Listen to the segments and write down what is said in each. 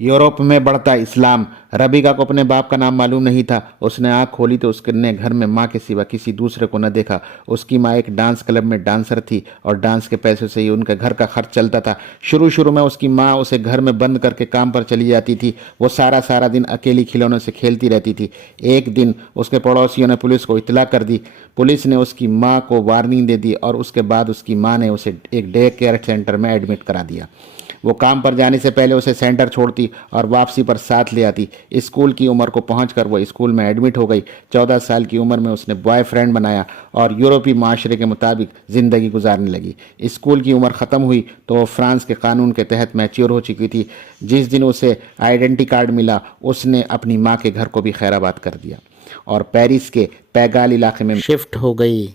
Europe में बढ़ता इस्लाम। रबीका को अपने बाप का नाम मालूम नहीं था। उसने आंख खोली तो उसने घर में माँ के सिवा किसी दूसरे को न देखा। उसकी माँ एक डांस क्लब में डांसर थी और डांस के पैसों से ही उनके घर का खर्च चलता था। शुरू शुरू में उसकी माँ उसे घर में बंद करके काम पर चली जाती थी। वो सारा सारा दिन अकेली खिलौनों से खेलती रहती थी। एक दिन उसके पड़ोसियों ने पुलिस को इत्तला कर दी। पुलिस ने उसकी माँ को वार्निंग दे दी और उसके बाद उसकी माँ ने उसे एक डे केयर सेंटर में एडमिट करा दिया। वो काम पर जाने से पहले उसे सेंटर छोड़ती और वापसी पर साथ ले आती। स्कूल की उम्र को पहुंचकर वो स्कूल में एडमिट हो गई। 14 साल की उम्र में उसने बॉयफ्रेंड बनाया और यूरोपीय माशरे के मुताबिक ज़िंदगी गुजारने लगी। स्कूल की उम्र ख़त्म हुई तो वो फ्रांस के कानून के तहत मैच्योर हो चुकी थी। जिस दिन उसे आइडेंटिटी कार्ड मिला उसने अपनी माँ के घर को भी खैराबाद कर दिया और पेरिस के पैगाल इलाके में शिफ्ट हो गई।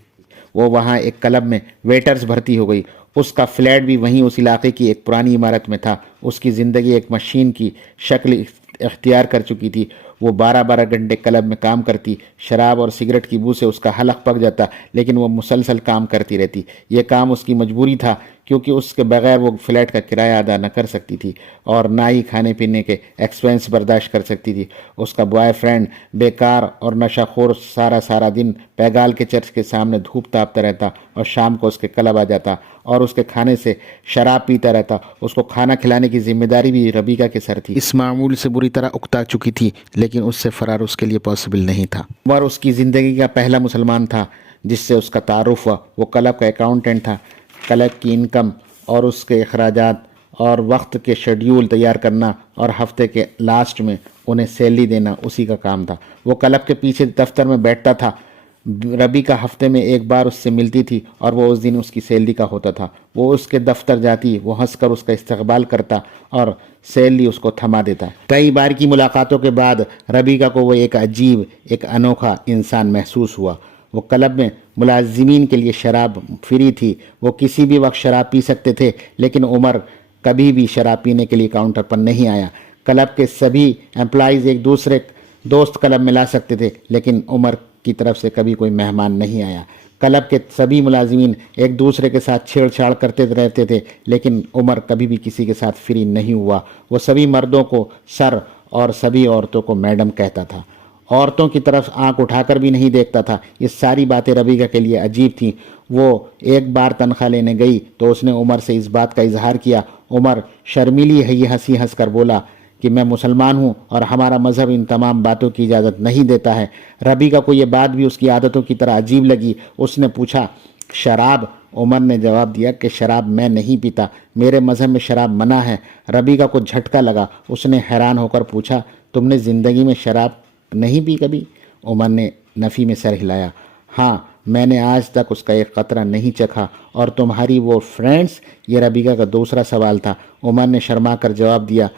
वो वहाँ एक क्लब में वेटर्स भर्ती हो गई। उसका फ्लैट भी वहीं उस इलाके की एक पुरानी इमारत में था। उसकी ज़िंदगी एक मशीन की शक्ल इख्तियार कर चुकी थी। वो 12-12 घंटे क्लब में काम करती। शराब और सिगरेट की बू से उसका हलक पक जाता, लेकिन वो मुसलसल काम करती रहती। ये काम उसकी मजबूरी था क्योंकि उसके बगैर वो फ्लैट का किराया अदा न कर सकती थी और ना ही खाने पीने के एक्सपेंस बर्दाश्त कर सकती थी। उसका बॉयफ्रेंड बेकार और नशाखोर सारा सारा दिन पैगाल के चर्च के सामने धूप तापता रहता और शाम को उसके क्लब आ जाता और उसके खाने से शराब पीता रहता। उसको खाना खिलाने की जिम्मेदारी भी रबीका के सर थी। इस मामूल से बुरी तरह उकता चुकी थी, लेकिन उससे फरार उसके लिए पॉसिबल नहीं था। उमर उसकी ज़िंदगी का पहला मुसलमान था जिससे उसका तारुफ हुआ। वो क्लब का अकाउंटेंट था। क्लब की इनकम और उसके अखराजात और वक्त के शेड्यूल तैयार करना और हफ्ते के लास्ट में उन्हें सैलरी देना उसी का काम था। वो क्लब के पीछे दफ्तर में बैठता था। रबीका हफ्ते में एक बार उससे मिलती थी और वो उस दिन उसकी सैलरी का होता था। वो उसके दफ्तर जाती, वो हंसकर उसका इस्तकबाल करता और सैलरी उसको थमा देता। कई बार की मुलाकातों के बाद रबीका को वो एक अजीब, एक अनोखा इंसान महसूस हुआ। वो क्लब में मुलाजिमीन के लिए शराब फ्री थी। वो किसी भी वक्त शराब पी सकते थे, लेकिन उमर कभी भी शराब पीने के लिए काउंटर पर नहीं आया। क्लब के सभी एम्प्लॉइज़ एक दूसरे दोस्त क्लब में ला सकते थे, लेकिन उमर की तरफ से कभी कोई मेहमान नहीं आया। क्लब के सभी मुलाजिमीन एक दूसरे के साथ छेड़छाड़ करते रहते थे, लेकिन उमर कभी भी किसी के साथ फ्री नहीं हुआ। वो सभी मर्दों को सर और सभी औरतों को मैडम कहता था। औरतों की तरफ आंख उठाकर भी नहीं देखता था। ये सारी बातें रबीका के लिए अजीब थीं। वो एक बार तनख्वाह लेने गई तो उसने उमर से इस बात का इजहार किया। उमर शर्मीली है हंसी हंस कर बोला कि मैं मुसलमान हूँ और हमारा मज़हब इन तमाम बातों की इजाज़त नहीं देता है। रबीका को ये बात भी उसकी आदतों की तरह अजीब लगी। उसने पूछा, शराब? उमर ने जवाब दिया कि शराब मैं नहीं पीता, मेरे मज़हब में शराब मना है। रबीका को झटका लगा। उसने हैरान होकर पूछा, तुमने ज़िंदगी में शराब नहीं पी कभी? उमर ने नफ़ी में सर हिलाया। हाँ, मैंने आज तक उसका एक कतरा नहीं चखा। और तुम्हारी वो फ्रेंड्स? ये रबीका का दूसरा सवाल था। उमर ने शर्मा कर जवाब दिया,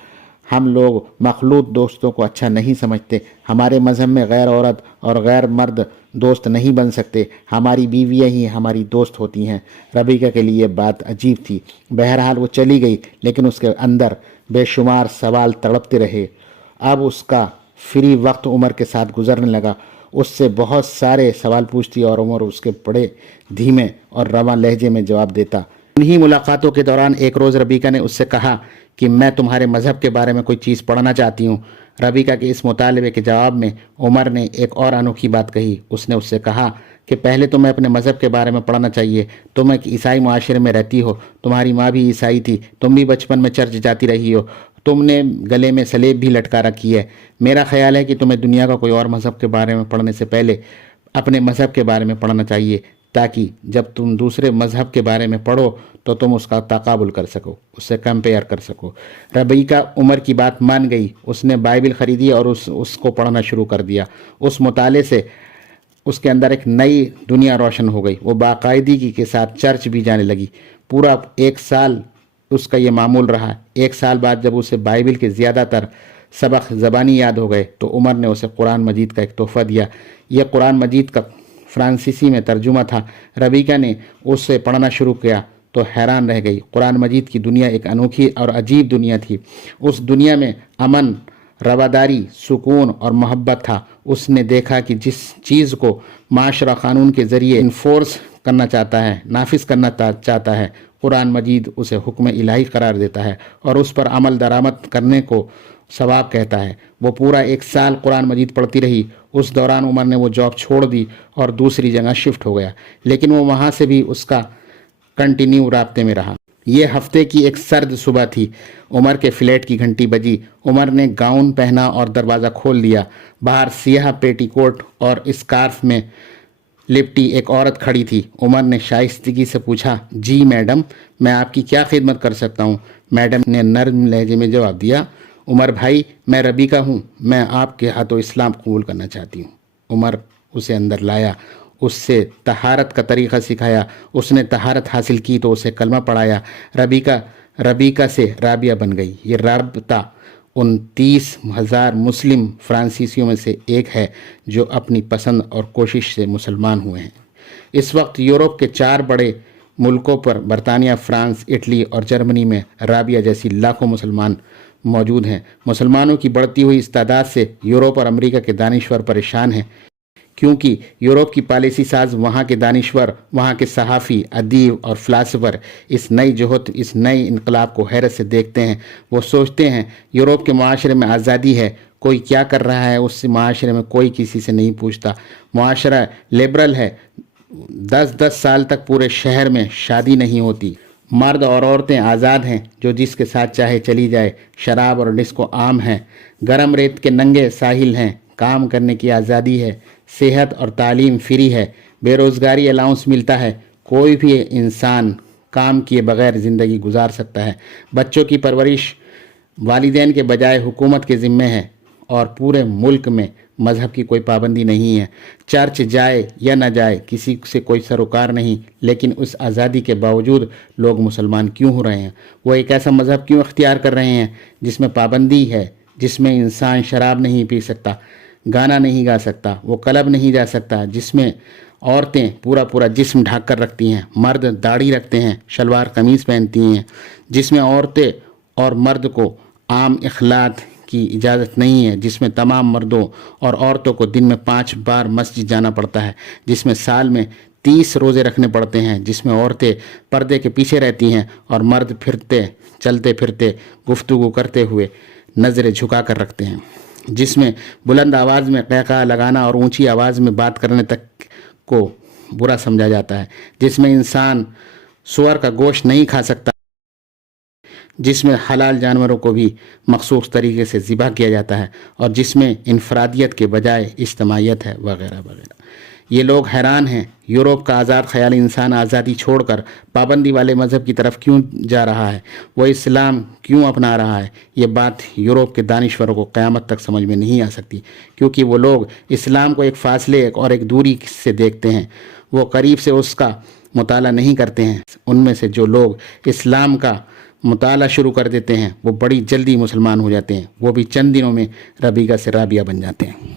हम लोग मखलूत दोस्तों को अच्छा नहीं समझते। हमारे मज़हब में गैर औरत और गैर मर्द दोस्त नहीं बन सकते। हमारी बीवियाँ ही हमारी दोस्त होती हैं। रबीका के लिए बात अजीब थी। बहरहाल वो चली गई, लेकिन उसके अंदर बेशुमार सवाल तड़पते रहे। अब उसका फ्री वक्त उमर के साथ गुजरने लगा। उससे बहुत सारे सवाल पूछती और उमर उसके बड़े धीमे और रवां लहजे में जवाब देता। इन्हीं मुलाकातों के दौरान एक रोज़ रबीका ने उससे कहा कि मैं तुम्हारे मज़हब के बारे में कोई चीज़ पढ़ना चाहती हूँ। रबीका के इस मुतालबे के जवाब में उमर ने एक और अनोखी बात कही। उसने उससे कहा कि पहले तुम्हें अपने मज़हब के बारे में पढ़ना चाहिए। तुम एक ईसाई मुआशरे में रहती हो, तुम्हारी माँ भी ईसाई थी, तुम भी बचपन में चर्च जाती रही हो, तुमने गले में सलेब भी लटका रखी है। मेरा ख्याल है कि तुम्हें दुनिया का कोई और मज़हब के बारे में पढ़ने से पहले अपने मज़हब के बारे में पढ़ना चाहिए, ताकि जब तुम दूसरे मज़हब के बारे में पढ़ो तो तुम उसका तकाबुल कर सको, उससे कंपेयर कर सको। रबीका उमर की बात मान गई। उसने बाइबल ख़रीदी और उसको पढ़ना शुरू कर दिया। उस मुताले से उसके अंदर एक नई दुनिया रोशन हो गई। वो बाकायदगी के साथ चर्च भी जाने लगी। पूरा 1 साल उसका ये मामूल रहा। 1 साल बाद जब उसे बाइबल के ज़्यादातर सबक ज़बानी याद हो गए तो उमर ने उसे कुरान मजीद का एक तोहफ़ा दिया। यह कुरान मजीद का फ्रांसीसी में तर्जुमा था। रबीका ने उससे पढ़ना शुरू किया तो हैरान रह गई। कुरान मजीद की दुनिया एक अनोखी और अजीब दुनिया थी। उस दुनिया में अमन, रवादारी, सुकून और मोहब्बत था। उसने देखा कि जिस चीज़ को माशरा क़ानून के ज़रिए इन्फोर्स करना चाहता है, नाफिज करना चाहता है, कुरान मजीद उसे हुक्म इलाही करार देता है और उस पर अमल दरामद करने को ثواب کہتا ہے۔ وہ پورا 1 سال قرآن مجید پڑھتی رہی۔ اس دوران عمر نے وہ جاب چھوڑ دی اور دوسری جگہ شفٹ ہو گیا، لیکن وہ وہاں سے بھی اس کا کنٹینیو رابطے میں رہا۔ یہ ہفتے کی ایک سرد صبح تھی۔ عمر کے فلیٹ کی گھنٹی بجی۔ عمر نے گاؤن پہنا اور دروازہ کھول دیا۔ باہر سیاہ پیٹی کوٹ اور اسکارف میں لپٹی ایک عورت کھڑی تھی۔ عمر نے شائستگی سے پوچھا، جی میڈم، میں آپ کی کیا خدمت کر سکتا ہوں؟ میڈم نے نرم لہجے میں جواب دیا، عمر بھائی، میں ربیکہ ہوں، میں آپ کے ہاتھوں اسلام قبول کرنا چاہتی ہوں۔ عمر اسے اندر لایا، اس سے طہارت کا طریقہ سکھایا۔ اس نے طہارت حاصل کی تو اسے کلمہ پڑھایا۔ ربیکہ سے رابعہ بن گئی۔ یہ رابطہ ان 30,000 مسلم فرانسیسیوں میں سے ایک ہے جو اپنی پسند اور کوشش سے مسلمان ہوئے ہیں۔ اس وقت یورپ کے 4 بڑے ملکوں پر برطانیہ، فرانس، اٹلی اور جرمنی میں رابعہ جیسی لاکھوں مسلمان موجود ہیں۔ مسلمانوں کی بڑھتی ہوئی اس تعداد سے یورپ اور امریکہ کے دانشور پریشان ہیں، کیونکہ یورپ کی پالیسی ساز وہاں کے دانشور، وہاں کے صحافی، ادیب اور فلاسفر اس نئی جہت، اس نئے انقلاب کو حیرت سے دیکھتے ہیں۔ وہ سوچتے ہیں یورپ کے معاشرے میں آزادی ہے، کوئی کیا کر رہا ہے اس معاشرے میں کوئی کسی سے نہیں پوچھتا۔ معاشرہ لبرل ہے، 10 سال تک پورے شہر میں شادی نہیں ہوتی، مرد اور عورتیں آزاد ہیں، جو جس کے ساتھ چاہے چلی جائے، شراب اور ڈسکو عام ہیں، گرم ریت کے ننگے ساحل ہیں، کام کرنے کی آزادی ہے، صحت اور تعلیم فری ہے، بے روزگاری الاؤنس ملتا ہے، کوئی بھی انسان کام کیے بغیر زندگی گزار سکتا ہے، بچوں کی پرورش والدین کے بجائے حکومت کے ذمہ ہے، اور پورے ملک میں مذہب کی کوئی پابندی نہیں ہے، چرچ جائے یا نہ جائے کسی سے کوئی سروکار نہیں۔ لیکن اس آزادی کے باوجود لوگ مسلمان کیوں ہو رہے ہیں؟ وہ ایک ایسا مذہب کیوں اختیار کر رہے ہیں جس میں پابندی ہے، جس میں انسان شراب نہیں پی سکتا، گانا نہیں گا سکتا، وہ کلب نہیں جا سکتا، جس میں عورتیں پورا جسم ڈھک کر رکھتی ہیں، مرد داڑھی رکھتے ہیں، شلوار قمیض پہنتی ہیں، جس میں عورتیں اور مرد کو عام اخلاق کی اجازت نہیں ہے، جس میں تمام مردوں اور عورتوں کو دن میں 5 بار مسجد جانا پڑتا ہے، جس میں سال میں 30 روزے رکھنے پڑتے ہیں، جس میں عورتیں پردے کے پیچھے رہتی ہیں اور مرد چلتے پھرتے گفتگو کرتے ہوئے نظریں جھکا کر رکھتے ہیں، جس میں بلند آواز میں قہقہہ لگانا اور اونچی آواز میں بات کرنے تک کو برا سمجھا جاتا ہے، جس میں انسان سور کا گوشت نہیں کھا سکتا، جس میں حلال جانوروں کو بھی مخصوص طریقے سے ذبح کیا جاتا ہے، اور جس میں انفرادیت کے بجائے اجتماعیت ہے، وغیرہ وغیرہ۔ یہ لوگ حیران ہیں، یورپ کا آزاد خیال انسان آزادی چھوڑ کر پابندی والے مذہب کی طرف کیوں جا رہا ہے، وہ اسلام کیوں اپنا رہا ہے۔ یہ بات یورپ کے دانشوروں کو قیامت تک سمجھ میں نہیں آ سکتی، کیونکہ وہ لوگ اسلام کو ایک فاصلے اور ایک دوری سے دیکھتے ہیں، وہ قریب سے اس کا مطالعہ نہیں کرتے ہیں۔ ان میں سے جو لوگ اسلام کا مطالعہ شروع کر دیتے ہیں وہ بڑی جلدی مسلمان ہو جاتے ہیں، وہ بھی چند دنوں میں ربیکہ سے رابعہ بن جاتے ہیں۔